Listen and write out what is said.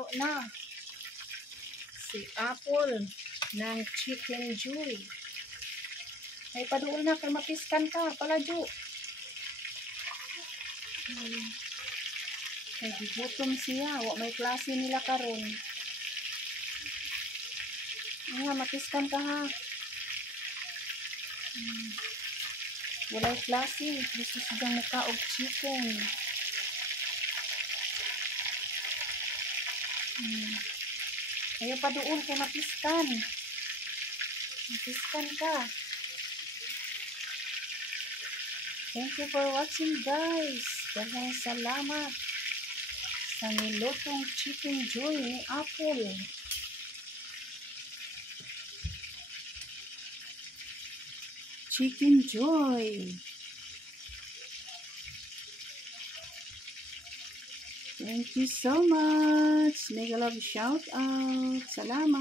Luto na si Apple ng Chicken Joy. Ay paduol na kay mapiskan ka pala Ju. Ay gutom siya, wa may klase nila karon. Nga mapiskan ka ha. Walay klase, gusto sigang mukha og chicken. Ayaw pa doon kay mapiskan. Mapiskan ka. Thank you for watching guys. Daghang salamat sa nilutong Chicken Joy ni Apple. Chicken Joy. Thank you so much. Mega love shout out. Salamat.